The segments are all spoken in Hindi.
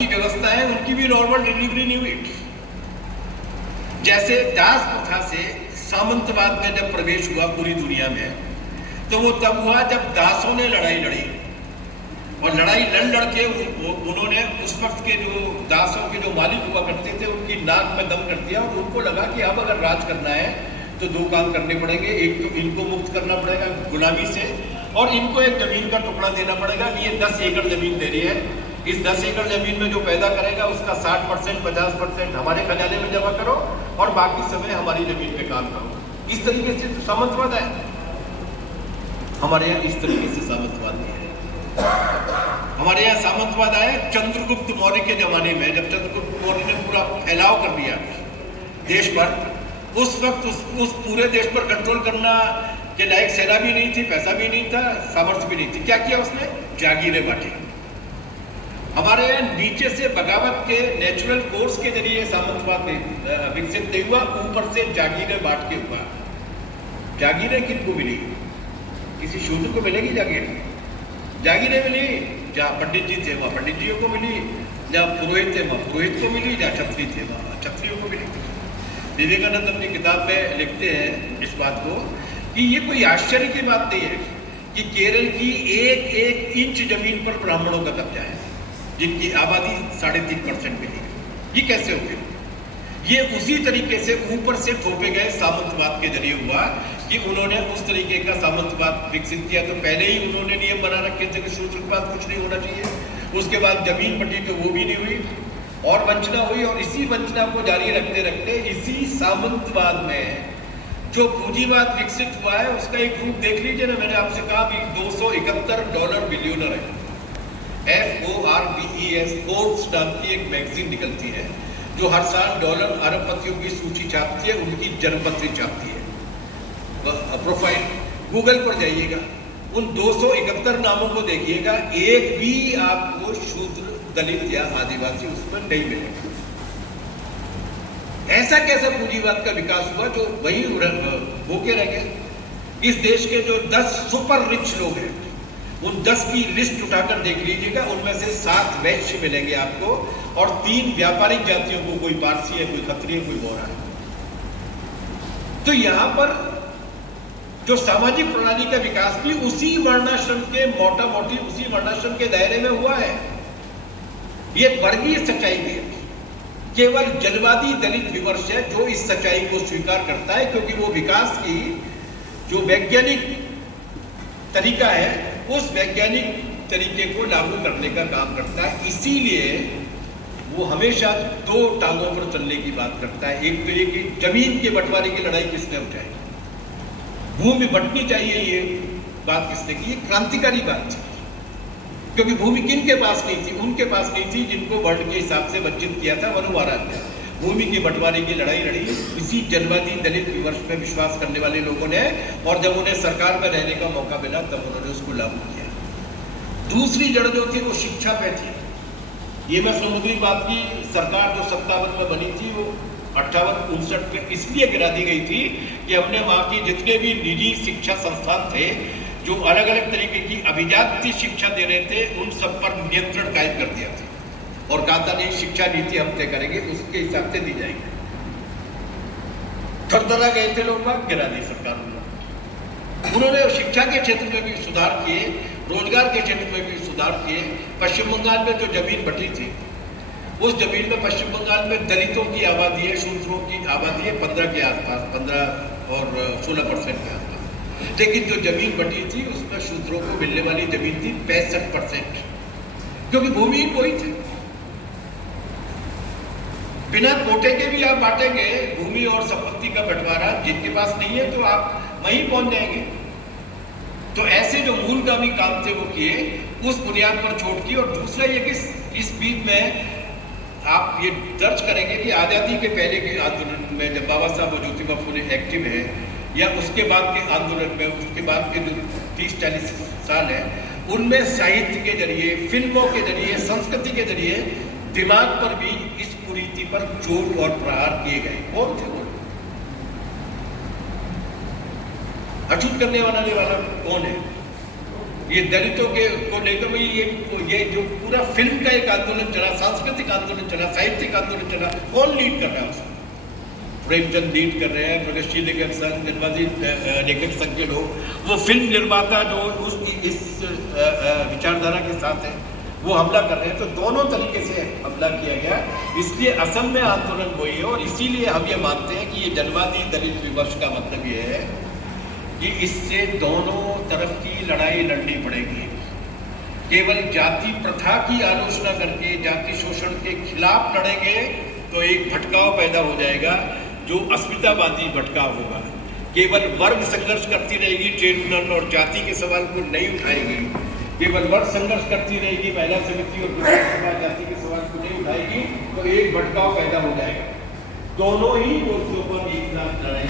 व्यवस्था है उनकी भी नॉर्मल डिलीवरी नहीं हुई। जैसे दास प्रथा से सामंतवाद में जब प्रवेश हुआ पूरी दुनिया में, तो वो तब हुआ जब दासों ने लड़ाई लड़ी, और लड़ाई लड़ के उन्होंने उस वक्त के जो दासों के जो मालिक हुआ करते थे उनकी नाक में दम कर दिया, और उनको लगा कि अब अगर राज करना है तो दो काम करने पड़ेंगे। एक तो इनको मुक्त करना पड़ेगा गुलामी से, और इनको एक जमीन का टुकड़ा देना पड़ेगा कि ये 10 एकड़ जमीन दे रही है, इस 10 एकड़ जमीन में जो पैदा करेगा उसका 60% 50% हमारे खजाने में जमा करो और बाकी समय हमारी जमीन पे काम करो। इस तरीके से तो सामंतवाद है। हमारे यहाँ इस तरीके से सामंतवाद नहीं है। हमारे यहाँ सामंतवाद आया चंद्रगुप्त मौर्य के जमाने में, जब चंद्रगुप्त मौर्य ने पूरा फैलाव कर दिया देश पर। उस वक्त उस पूरे देश पर कंट्रोल करना के लायक सेना भी नहीं थी, पैसा भी नहीं था, सामर्थ्य भी नहीं थी। क्या किया उसने? जागीरें बांटी। हमारे नीचे से बगावत के नेचुरल कोर्स के जरिए सामंतवाद विकसित नहीं हुआ, ऊपर से जागीरें बांट के हुआ। जागीरें किनको मिली? किसी शूद्र को मिलेगी जागीर? जागीरें मिली जहाँ पंडित जी थे वहाँ पंडित जियों को मिली, जहाँ पुरोहित थे वहाँ पुरोहित को मिली, जहाँ क्षत्रिय थे वहाँ क्षत्रियों को मिली। विवेकानंद अपनी किताब में लिखते हैं इस बात को कि ये कोई आश्चर्य की बात नहीं है कि केरल की एक एक इंच जमीन पर ब्राह्मणों का कब्जा है, जिनकी आबादी 3.5% मिली। ये कैसे हो गया? ये उसी तरीके से ऊपर से थोपे गए सामंतवाद के जरिए हुआ कि उन्होंने उस तरीके का सामंतवाद विकसित किया। तो पहले ही उन्होंने नियम बना रखे थे कि शूद्र के पास कुछ नहीं होना चाहिए। उसके बाद जमीन बटी तो वो भी नहीं हुई, और वंचना हुई, और इसी वंचना को जारी रखते रखते इसी सामंतवाद में जो पूंजीवाद विकसित हुआ है उसका एक रूप देख लीजिए ना। मैंने आपसे कहा कि $271 बिलियनर है। FORBES, फोर्ब्स नाम की एक मैगजीन निकलती है जो हर साल डॉलर अरबपतियों की सूची छापती है, उनकी जन्मपत्री छापती है। प्रोफाइल गूगल पर जाइएगा, उन 271 नामों को देखिएगा, एक भी आपको शूद्र, दलित या आदिवासी उसमें नहीं मिलेगा। ऐसा कैसा पूंजीवाद का विकास हुआ जो वही होके रह गए? इस देश के जो 10 सुपर रिच लोग हैं, उन 10 की लिस्ट उठाकर देख लीजिएगा, उनमें से 7 वैश्य मिलेंगे आपको, और 3 व्यापारिक जातियों को, कोई पारसी है, कोई खत्रिय, कोई बोरा है। तो यहां पर जो सामाजिक प्रणाली का विकास भी उसी वर्णाश्रम के, मोटा मोटी उसी वर्णाश्रम के दायरे में हुआ है। ये वर्गीय सच्चाई भी है। केवल जनवादी दलित विमर्श है जो इस सच्चाई को स्वीकार करता है, क्योंकि वो विकास की जो वैज्ञानिक तरीका है उस वैज्ञानिक तरीके को लागू करने का काम करता है। इसीलिए वो हमेशा 2 टांगों पर चलने की बात करता है। एक तो ये कि जमीन के बंटवारे की लड़ाई किसने उठाई, भूमि बंटनी चाहिए, ये बात किसने की? ये क्रांतिकारी बात थी, क्योंकि भूमि किन के पास नहीं थी? उनके पास नहीं थी जिनको वर्ण के हिसाब से वंचित किया था मनु महाराज ने। भूमि के बंटवारे की लड़ाई लड़ी इसी जनवादी दलित विमर्श में विश्वास करने वाले लोगों ने, और जब उन्हें सरकार में रहने का मौका मिला तब उन्होंने उसको लागू किया। दूसरी जड़ जो थी वो शिक्षा पे थी। ये मैं समुद्री बात की सरकार जो 57 में बनी थी वो 58-59 में इसलिए गिरा दी गई थी कि हमने वहाँ की जितने भी निजी शिक्षा संस्थान थे जो अलग अलग तरीके की अभिजात्य शिक्षा दे रहे थे, उन सब पर नियंत्रण कायम कर दिया था, और कहा था नहीं, शिक्षा नीति हम तय करेंगे, उसके हिसाब से दी जाएगी। थरथरा गए थे लोग, बात गिरा दी सरकार ने। उन्होंने शिक्षा के क्षेत्र में भी सुधार किए, रोजगार के क्षेत्र में भी सुधार किए। पश्चिम बंगाल में जो जमीन बटी थी, उस जमीन में पश्चिम बंगाल में दलितों की आबादी है, शूद्रों की आबादी है 15 के आसपास, 15 और 16% के आसपास। लेकिन जो जमीन बटी थी उसमें शूद्रों को मिलने वाली जमीन थी 65%, क्योंकि भूमि ही कोई थी। बिना कोटे के भी आप बांटेंगे भूमि और संपत्ति का बंटवारा, जिनके पास नहीं है तो आप वहीं पहुंच जाएंगे। तो ऐसे जो मूलगामी काम थे वो किए, उस बुनियाद पर छोड़ की। और दूसरा ये कि इस बीच में आप ये दर्ज करेंगे कि आज़ादी के पहले के आंदोलन में जब बाबा साहब और ज्योतिबा फुले एक्टिव है, या उसके बाद के आंदोलन में, उसके बाद के जो 30-40 साल है, उनमें साहित्य के जरिए, फिल्मों के जरिए, संस्कृति के जरिए दिमाग पर भी इस कुरीति पर चोट और प्रहार किए गए। कौन थे वो? अछूत करने वाला कौन है? ये दलितों के को लेकर भाई ये जो पूरा फिल्म का एक आंदोलन चला, सांस्कृतिक आंदोलन चला, साहित्यिक आंदोलन चला, कौन लीड कर रहा है उसको? प्रेमचंद लीड कर रहे हैं, प्रगतिशील लेखक संघ, निर्वाचित लेखक संघ के लोग, वो फिल्म निर्माता जो इस विचारधारा के साथ है वो हमला कर रहे हैं। तो दोनों तरीके से हमला किया गया, इसलिए असम में आंदोलन हुई है। और इसीलिए हम ये मानते हैं कि ये जनवादी दलित विमर्श का मतलब ये है कि इससे दोनों तरफ की लड़ाई लड़नी पड़ेगी। केवल जाति प्रथा की आलोचना करके जाति शोषण के खिलाफ लड़ेंगे तो एक भटकाव पैदा हो जाएगा जो अस्मितावादी भटकाव होगा। केवल वर्ग संघर्ष करती रहेगी, ट्रेड यूनियन और जाति के सवाल को नहीं उठाएगी, केवल वर्ग संघर्ष करती रहेगी, महिला समिति और जाति के सवाल को नहीं उठाएगी तो एक भटकाव पैदा हो जाएगा। दोनों ही मोर्चों पर एक साथ लड़ाई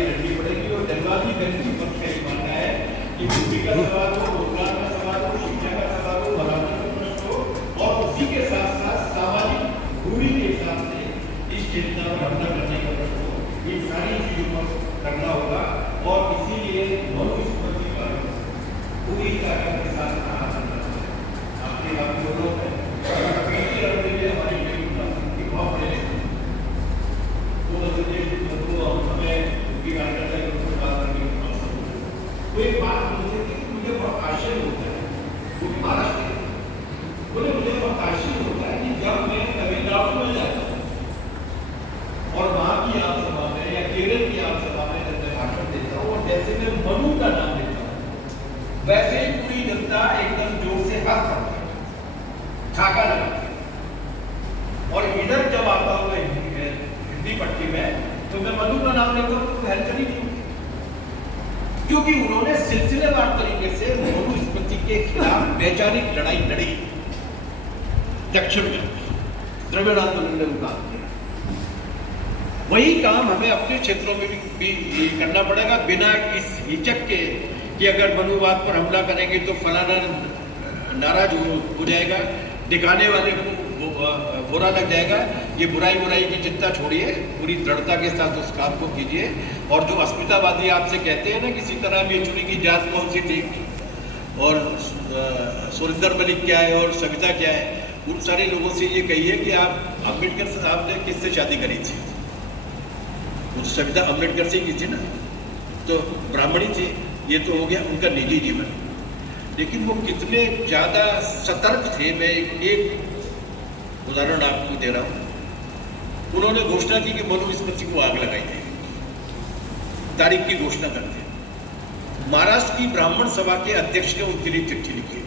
लड़नी पड़ेगी। और जनवादी दलित विपक्ष का ये मानना है कि भूमि का सवाल हो, रोजगार का सवाल हो, शिक्षा का सवाल हो, बराबरी का प्रश्न हो, और उसी के साथ साथ सामाजिक दूरी के हिसाब से इस चेतना पर हमला करने का प्रश्न हो, ये सारी चीजों पर करना होगा। और इसीलिए मनुस्मृति पर पूरी ताकत के साथ आपके बात दोनों है कोई बात मुझे मुझे बहुत आश्चर्य होता है, वो महाराष्ट्र बोले मुझे बहुत आश्चर्य होता है कि जब मैं तमिलनाडु में जाता हूँ और वहाँ की आम सभा में या केरल की आम सभा में जब मैं भाषण देता हूँ और जैसे मैं मनु का नाम लेता हूँ वैसे ही पूरी जनता एकदम जोर से हंस पड़ती है, छाका लगाती है। और इधर जब आता हूँ हिंदी पट्टी में तो मैं मनु का नाम लेता हूँ तो हलचल ही नहीं होती, क्योंकि उन्होंने सिलसिलेवार तरीके से मनुस्मृति के खिलाफ वैचारिक लड़ाई लड़ी। दक्षिण में द्रविड़ आंदोलन ने काम किया, वही काम हमें अपने क्षेत्रों में भी करना पड़ेगा, बिना इस हिचक के कि अगर मनुवाद पर हमला करेंगे तो फलाना नाराज हो जाएगा, दिखाने वाले को बुरा लग जाएगा। ये बुराई की चिंता छोड़िए, पूरी दृढ़ता के साथ उस काम को कीजिए। और जो अस्मितावादी आपसे कहते हैं ना किसी तरह ये चुनी की जात कौन सी थी और सुरेंद्र मलिक क्या है और सविता क्या है, उन सारे लोगों से ये कहिए कि आप अम्बेडकर साहब ने किससे शादी करी थी? वो तो सविता अम्बेडकर से ही की थी ना, तो ब्राह्मणी थी। ये तो हो गया उनका निजी जीवन, लेकिन वो कितने ज़्यादा सतर्क थे। मैं एक उदाहरण आपको दे रहा हूँ। उन्होंने घोषणा की कि मनुस्मृति को आग लगाई जाएगी, तारीख की घोषणा करते हैं। महाराष्ट्र की ब्राह्मण सभा के अध्यक्ष ने उनके लिए चिट्ठी लिखी